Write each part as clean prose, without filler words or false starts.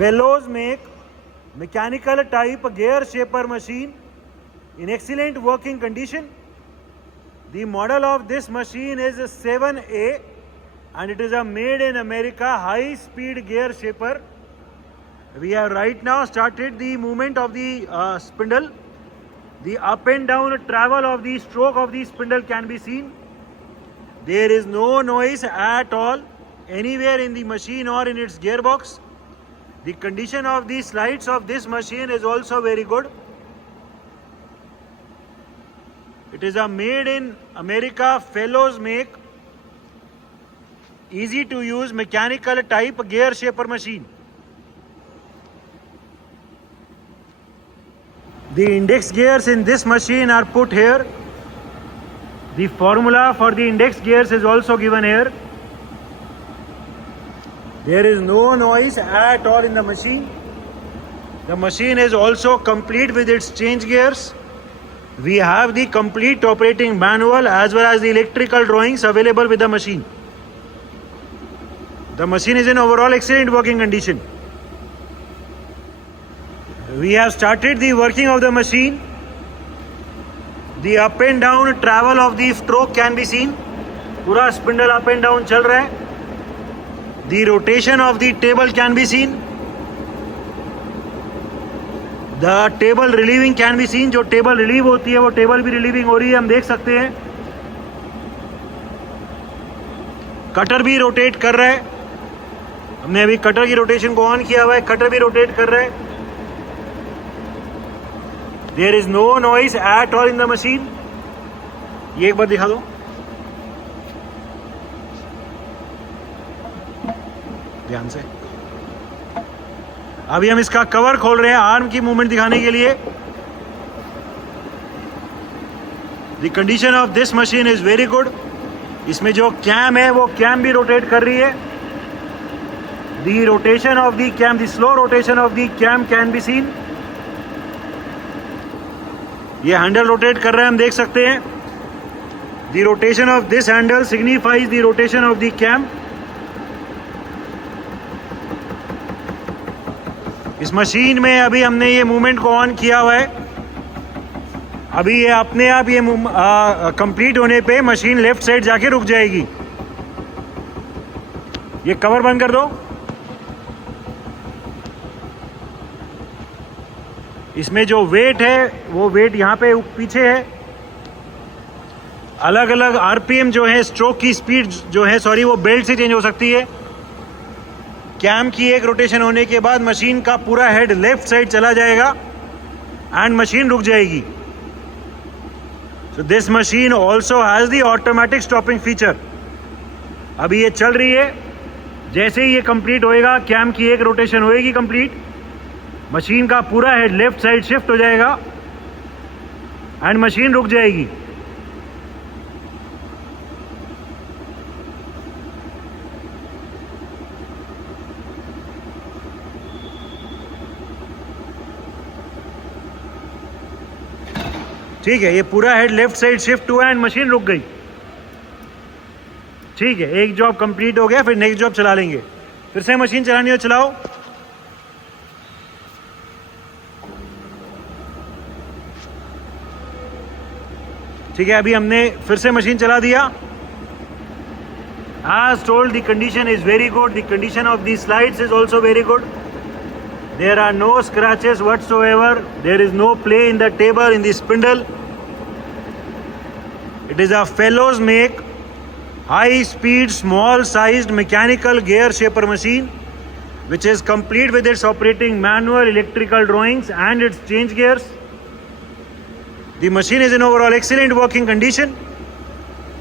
Fellows make mechanical type gear shaper machine in excellent working condition. The model of this machine is 7A and it is a made in America high speed gear shaper. We have right now started the movement of the spindle. The up and down travel of the stroke of the spindle can be seen. There is no noise at all anywhere in the machine or in its gearbox. The condition of the slides of this machine is also very good. It is a made in America Fellows make easy to use mechanical type gear shaper machine. The index gears in this machine are put here. The formula for the index gears is also given here. There is no noise at all in the machine. The machine is also complete with its change gears. We have the complete operating manual as well as the electrical drawings available with the machine. The machine is in overall excellent working condition. We have started the working of the machine. The up and down travel of the stroke can be seen. पूरा spindle up and down चल रहा है. The rotation of the table can be seen. The table relieving can be seen. जो table relieve होती है वो table भी relieving हो रही है, हम देख सकते हैं. कटर भी रोटेट कर रहा है. हमने अभी कटर की रोटेशन को ऑन किया हुआ है. कटर भी रोटेट कर रहा है. There is no noise at all in the machine. ये एक बार दिखा दो. ध्यान से. अभी हम इसका कवर खोल रहे हैं आर्म की मूवमेंट दिखाने के लिए. The condition of this machine is very good. इसमें जो कैम है वो कैम भी रोटेट कर रही है. The rotation of the cam, the slow rotation of the cam can be seen. ये हैंडल रोटेट कर रहा है, हम देख सकते हैं. The rotation of this handle signifies the rotation of the cam. इस मशीन में अभी हमने ये मूवमेंट को ऑन किया हुआ है. अभी ये अपने आप ये कंप्लीट होने पे मशीन लेफ्ट साइड जाके रुक जाएगी. ये कवर बंद कर दो. इसमें जो वेट है वो वेट यहाँ पे पीछे है. अलग अलग आरपीएम जो है, स्ट्रोक की स्पीड जो है वो बेल्ट से चेंज हो सकती है. कैम की एक रोटेशन होने के बाद मशीन का पूरा हेड लेफ्ट साइड चला जाएगा एंड मशीन रुक जाएगी. So this machine also has the automatic stopping feature. अभी ये चल रही है. जैसे ही ये कंप्लीट होएगा, कैम की एक रोटेशन होएगी कंप्लीट, मशीन का पूरा हेड लेफ्ट साइड शिफ्ट हो जाएगा एंड मशीन रुक जाएगी. ठीक है, ये पूरा हेड लेफ्ट साइड शिफ्ट हुआ एंड मशीन रुक गई. ठीक है, एक जॉब कंप्लीट हो गया, फिर नेक्स्ट जॉब चला लेंगे. फिर से मशीन चलानी हो चलाओ. ठीक है, अभी हमने फिर से मशीन चला दिया. As told, the condition is very good. The condition of these slides is also very good. There are no scratches whatsoever. There is no play in the table, in the spindle. It is a Fellows make high speed small sized mechanical gear shaper machine which is complete with its operating manual, electrical drawings and its change gears. The machine is in overall excellent working condition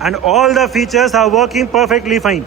and all the features are working perfectly fine.